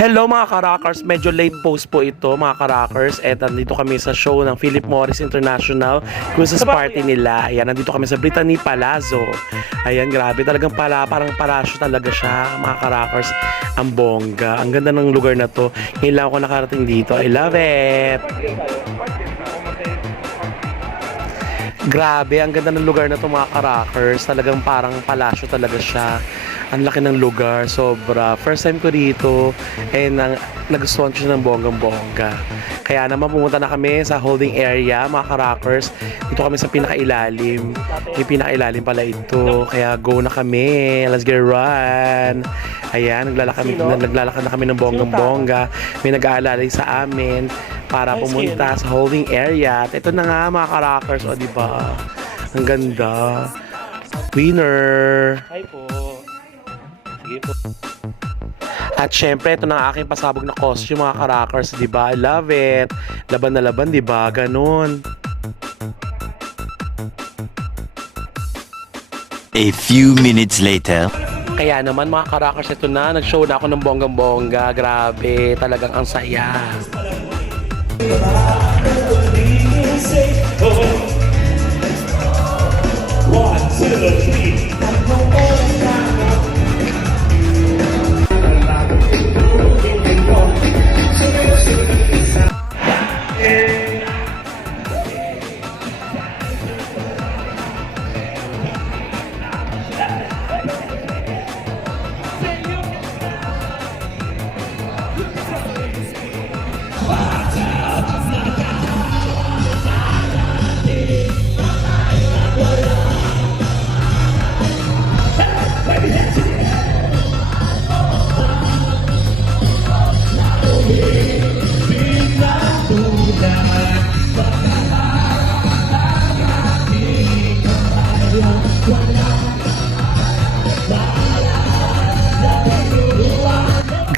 Hello mga ka-rockers, medyo late post po ito mga ka-rockers. At nandito kami sa show ng Philip Morris International Cruises Party nila. Ayan, nandito kami sa Brittany Palazzo. Ayan, grabe, talagang parang palasyo talaga siya mga ka-rockers. Ang bongga, ang ganda ng lugar na to. Ngayon lang ako nakarating dito, I love it. Grabe, ang ganda ng lugar na to mga ka-rockers. Talagang parang palasyo talaga siya. Ang laki ng lugar, sobra. First time ko dito, nagustuhan ko siya ng bonggang-bongga. Kaya naman pumunta na kami sa holding area, mga ka-rockers. Dito kami sa pinakailalim. Yung pinakailalim pala ito. Kaya go na kami. Let's get run. Ayan, naglalakad na kami ng bonggang-bongga. May nag-aalalay sa amin para pumunta sa holding area. At ito na nga mga ka-rockers, o diba? Ang ganda. Winner! Hi po. At syempre, ito na ang aking pasabog na costume mga ka-rockers, diba? I love it. Laban na laban, diba? Ganun. A few minutes later. Kaya naman mga ka-rockers, ito na. Nag-show na ako ng bonggang-bongga. Grabe, talagang ang saya. One, two, three.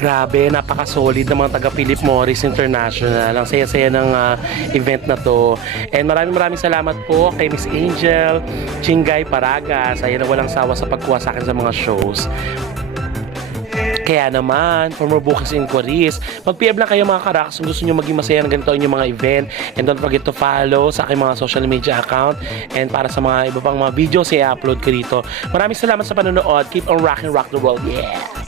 Grabe, napaka-solid ng mga taga Philip Morris International. Ang saya-saya ng event na to. And maraming salamat po kay Miss Angel, Chingay Paragas. Ayan na walang sawa sa pagkuha sa akin sa mga shows. Kaya naman, for more bookings inquiries, mag-PM lang kayo mga ka-rockers kung gusto nyo maging masaya ng ganito inyong mga event. And don't forget to follow sa aking mga social media account. And para sa mga iba pang mga videos, i-upload ko dito. Maraming salamat sa panonood. Keep on rocking, rock the world. Yeah!